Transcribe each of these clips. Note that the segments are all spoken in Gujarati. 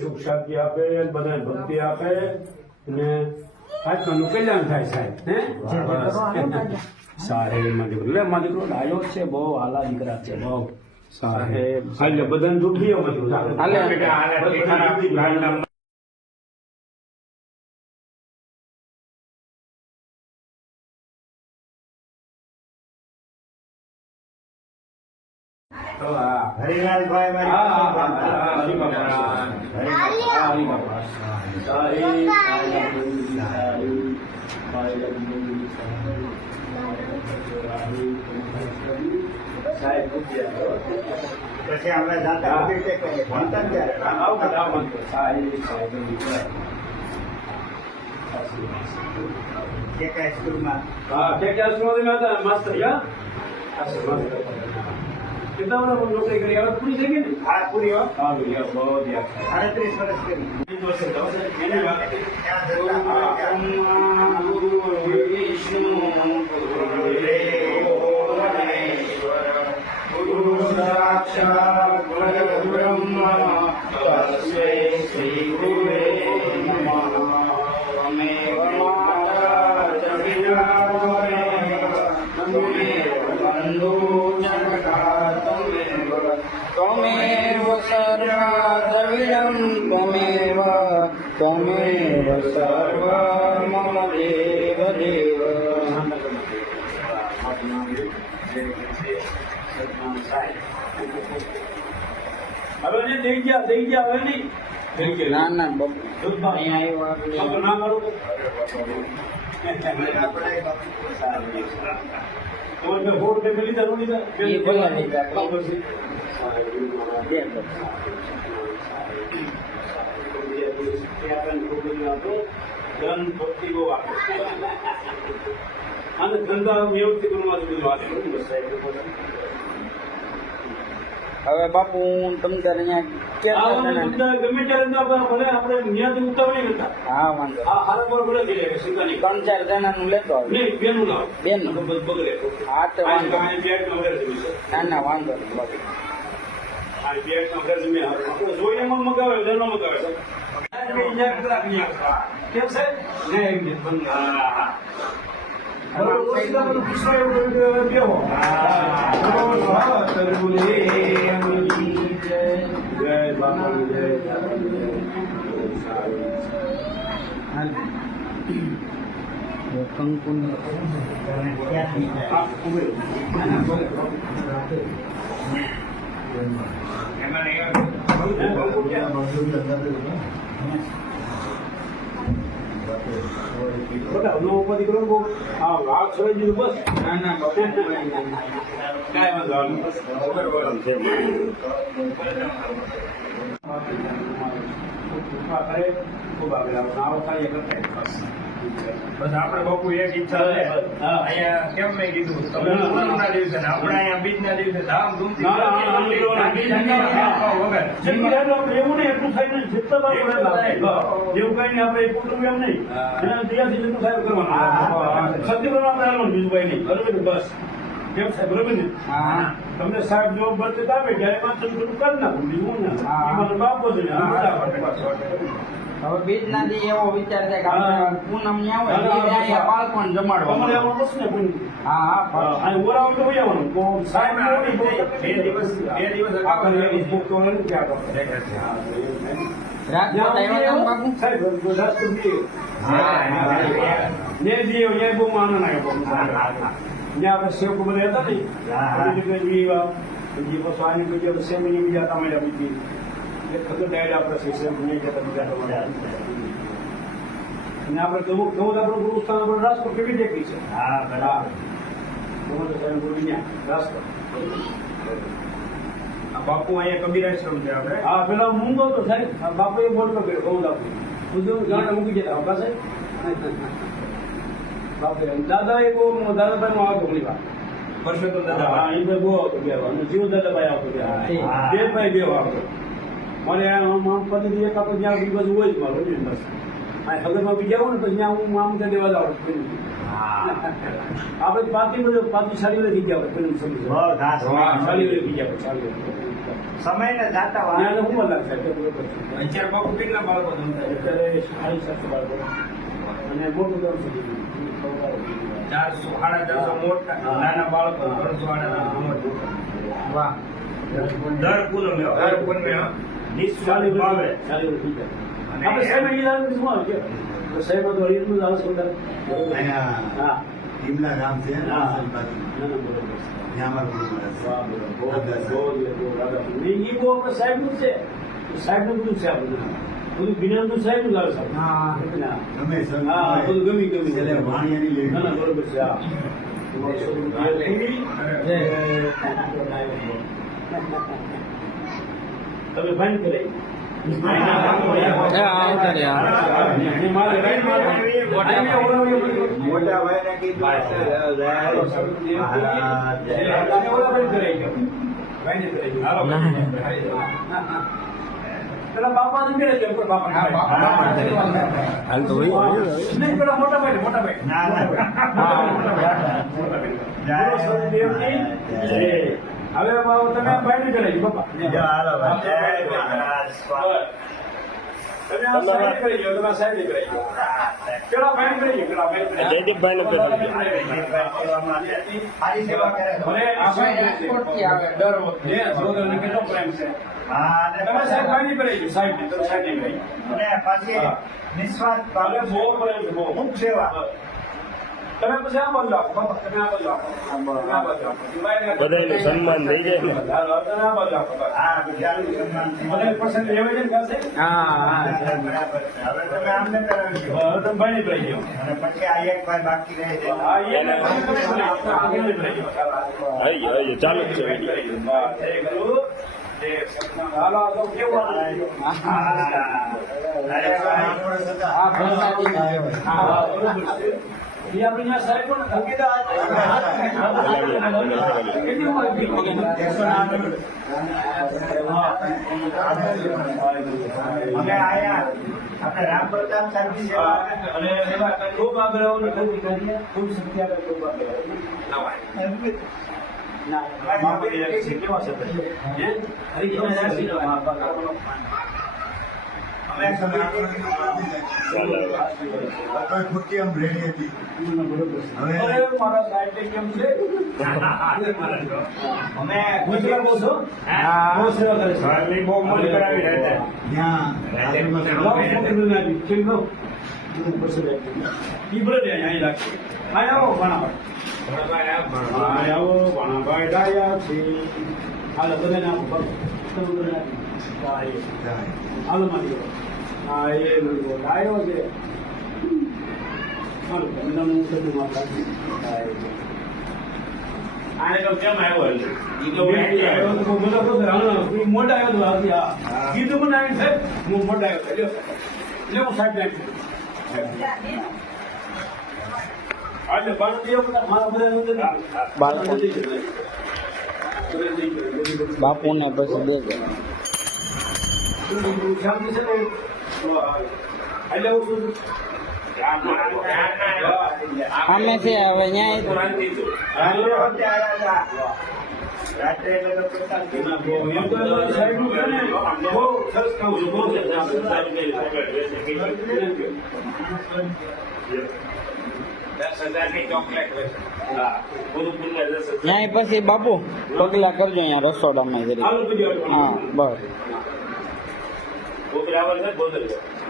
સુખ શાંતિ આપે, બધા ભક્તિ આપે અને આત્માનું કલ્યાણ થાય સાહેબ. સાહેબ એમાં દીકરો ડાયો છે, બહુ આલા દીકરા છે, બહુ સાહેબ. બધાને દુખીઓ બધું હરિલાલભાઈ પછી આપણે જાતા ભણતર ક્યારે સ્કૂલમાં મસ્ત कितना बड़ा नौकरी करी और पूरी जगह नहीं हाँ पूरी हो हाँ भैया बहुत यार 38 वर्ष करी विष्णु गुरु साक्षात् परब्रह्म तस्मै श्री गुरुवे नमः तमेव माता तमेव बन्धु त्वमेव सर्वाद्रविणं त्वमेव सर्वं मम देव देव. હવે ને દઈ ગયા હવે નહીં ના ના અહીંયા આવ્યો ના કરું તો ફોર પે મિલી જરૂર લીધા એ બોલા લીધા ભક્તિ બહુ અને ધંધા વ્યવસ્થિત હવે બાપુ હું તમે ત્યારે ગમે ત્યારે ભલે આપણે નિયાથી ઉતાવળ નહીં કરતા હા વાંધો હા હારા પર ભલે થઈ જાય શંકાની 3-4 જણાનું લેતો નહીં બેનું લાવ બેન બગડે હા તો વાંધો ના ના વાંધો નહીં બાપુ આ બેટ નો ઘર જમે આપણે જોઈએ એમાં મગાવે ન મગાવે કેમ છે નહીં હા જય બાપા જય બસ આપણે બાપુ એક ઈચ્છા છે અહીંયા કેમ મેં કીધું તમે પૂનમના દિવસે ને આપણે અહીંયા બીજના દિવસે ધામધૂમથી એવું નહીં એટલું થાય નહીં જેટલા જેવું કઈ નહીં આપણે કુટુંબ એમ નહીં ત્યાંથી જેટલું થાય કરવાનું સત્ય આપણે બીજું કઈ નહીં બરોબર બસ કેમ સાહેબ બરોબર ને તમને સાહેબ જો બચત આપે ત્યારે એમાં તમે થોડું કરી નાખું બીજું ને બાપો છે હવે બીજ ના દી એવો વિચાર છે કે પૂનમ ન્યા હોય બાળપણ જમાડવાનું. હા ઓરાવ તો આવવાનું તો સાહેબ બે દિવસ રાજકોટ આવ્યા બાપુ સાહેબ બહુ માનો ના જ્યાં આપણે સેવકો બધા હતા ને પછી આની બીજા સેમિની બીજા તમારે બીજી ખબર ડાયડ આપણે સેમ નહીં જતા બીજા તમારે અને આપણે ગૌ આપણું ગુરુસ્થાન આપણે રાજકોટ કેવી દેખી છે રાજકોટ બાપુ અહીંયા કબીરાશ્રમ છે આપણે હા પેલા મૂંગો તો સાહેબ બાપુ એ બોલતો ગયો ગૌ બાપુ બધું ગાંડા મૂકી જતા હોકા સાહેબ બાપુ દાદા એ બહુ દાદાભાઈ નો આવતો ઘણી વાર પરસોત્તમ દાદા હા એ બહુ આવતો બે વાર જીવ દાદાભાઈ આવતો બે ભાઈ બે આવતો મારે પતિ એક આપણે જ્યાં બી હોય જ મારો બસ હગરમાં બી જાવ ને તો જ્યાં હું આમ ત્યાં દેવા જાવ આપણે પાતી સાડી નથી ગયા પેલું સમજી સાડી લઈ ગયા સાડી સમય ને જાતા હું લાગશે અત્યારે બાપુ કેટલા બાળકો અત્યારે 7 બાળકો અને મોટું દમ સુધી 400 450 મોટા નાના બાળકો 300 મોટા વાહ દર પૂનમે નિશ્ચિત ભાવે આપણે સાહેબ શું આવે કે સાહેબ તો રીતનું આવે છે હા ટીમના ગામ છે સાહેબ નું છે સાહેબ નું બધું છે આપણું બધું જ્ઞાન નું સાહેબ નું લાવે છે બધું ગમી બરોબર છે તમે ભાઈ કરે મોટા ભાઈ પેલા બાપા ને કરે છે બાપા મોટા ભાઈ હવે તમે ભાઈ ને કરે બાપા નિસ્વાર્થ સેવા તમે પછી આ બાજુ આપો તમે આ બાજુ આપો બધાનું સન્માન થઈ જાય ને આ બાજુ આપો મને પસંદ લેવા છે કરશે હવે તમે આમને કરાવી તમે ભાઈ લઈ ગયો અને પછી આ એક ભાઈ બાકી રહે છે ચાલુ જ છે હાલો તો કેવું આપણે સાહેબ અમે આયા આપણે રામ પ્રતાપ સાહેબની સેવા અને ખૂબ આગ્રહોને ખૂબ સત્યાગ્રહ ખૂબ આગ્રહ ખુરકી આમ રેડી હતી હવે મારા સાહેબ કેમ છે અમે ગુજરાત બહુ છો બહુ સેવા કરે છે બહુ મોજ કરાવી રહ્યા છે ત્યાં ઈ બ્રડ અહીં રાખી આ આવો ભણાભાઈ આવો ભણાભાઈ ડાયા છે હાલો બધાને આપો હાલો મારી હા એ ડાયો છે હાલો તમને હું માતા આને તો કેમ આવ્યો ઈ તો મોટા આવ્યો તો આવી આ કીધું મને આવી સાહેબ હું મોટા આવ્યો એટલે હું સાહેબ લાગી આજે બાળકીઓ બધા મારા બધા બાપુ ને પછી બે શાંતિ છે ને એટલે હું અમે છે હવે ન્યાય ન્યાય પછી બાપુ પગલા કરજો અહીંયા રસોડામાં જરી હા બસ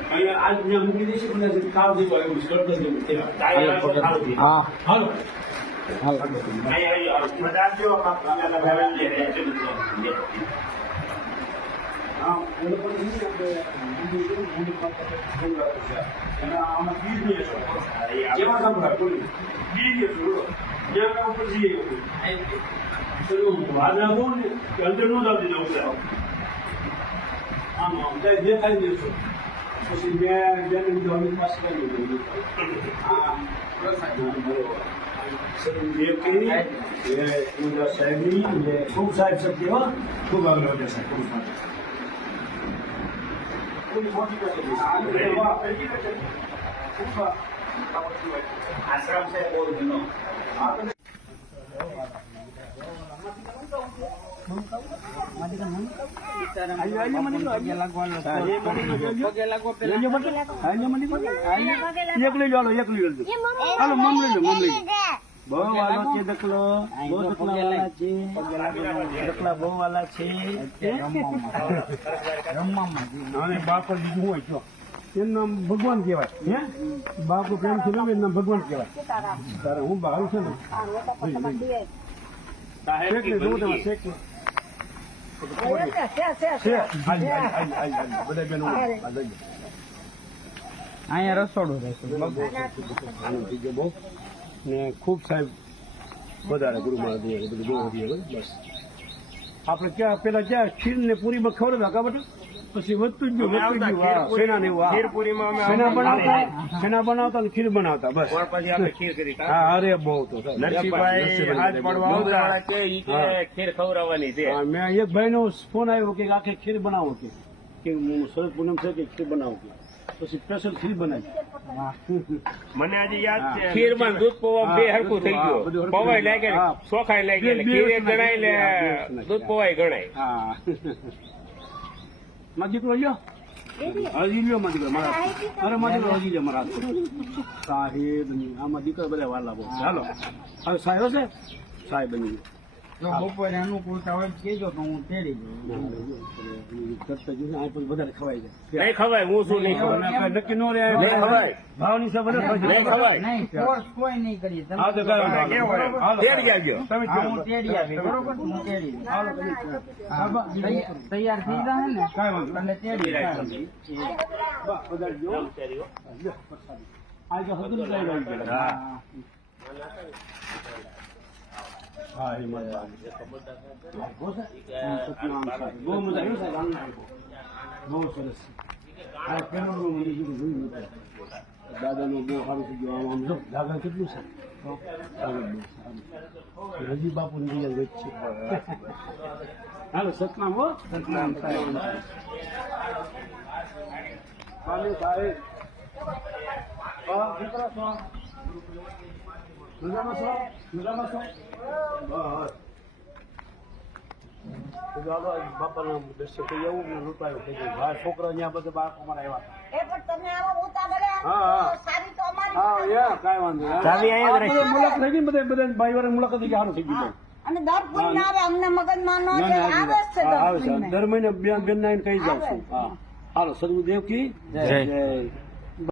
અહીંયા આજ મૂકી દઈશું પણ કાવ દીધો એવું હા હાલો હાલ દેખાઈ દેશો પછી મેં પાસે ખૂબ સાહેબ શક્તિ હો ખૂબ આગળ વધે સાહેબ ખૂબ આશ્રમ છે બહુ જૂનો બાપુ બીજું હોય છો એનું નામ ભગવાન કહેવાય હે બાપુ પ્રેમ છે એનું નામ ભગવાન કહેવાય તારે હું બહાર છું ને અહીંયા રસોડું રહેશે ને ખૂબ સાહેબ વધારે ગુરુ મહારાજ બધું જોવા દઈએ બસ આપણે ક્યાં પેલા ક્યાં ખીર ને પૂરી માં ખવડાવ્યા કા બેટા પછી વધતું જ ગયું સેના ને એવું સેના બનાવતા ને ખીર બનાવતા બસ હા અરે બહુ તો ખીર ખવડાવવાની છે મેં એક ભાઈ નો ફોન આવ્યો કે આખી ખીર બનાવો કે શરદ પૂનમ છે કે ખીર બનાવો કે પછી સ્પેશિયલ ખીર બનાવી મને આજે યાદ છે ખીર માં દૂધ પૌવા બે હરખું થઈ ગયું પૌવાય લાગે ચોખાઈ લાગે ખીર એક ગણાય ને દૂધ પૌવાય ગણાય હા માં દીકરો લ્યો હજી લ્યો માં દીકરો મારા અરે માં દીકરો હજી લ્યો મારા સાહેબ આમાં દીકરો બધા વાલા બહુ ચાલો હવે સાહેબ હશે સાહેબ બની જો બપોરે અનુકૂળતા હોય કેજો તો હું તેડી વધારે ખવાય જાય નહીં ખવાય હું શું નહીં ખવાય નક્કી નો રે નહીં ખવાય ભાવની સભા નહીં ખવાય નહીં ફોર્સ કોઈ નહીં કરીએ તમે હા તો તેડી આવજો તમે હું તેડી આવી બરોબર હું તેડી તૈયાર થઈ જાય ને કાંઈ વાંધો એટલે તેડી વધારે જો આજે હજુ લઈ રહ્યું હા એ મજા બહુ મજા આવ્યું સાહેબ બહુ સરસ આ પેલો દાદાનું બહુ સારું થઈ ગયું આમ જો દાદા કેટલું છે હજી બાપુ ની જગ્યા છે હાલો સતનામ હો સતનામ સાહેબ સાહેબ દીકરા છો મજામાં છો મજામાં છો બસ બાપાના દર્શન થઈ જવું ને લૂંટાયું થઈ ગયું હા છોકરા અહીંયા બધા બાળકો અમારા આવ્યા કાંઈ વાંધો મુલાકાત થઈ ગઈ બધા ભાઈ વાળા મુલાકાત થઈ ગઈ સારું થઈ ગયું અને દર પૂરી આવે અમને મગજમાં ન જાય આવે જ છે આવે છે દર મહિને બેન આવીને કહી જાઉં છું હા હાલો સદગુરુદેવ કી જય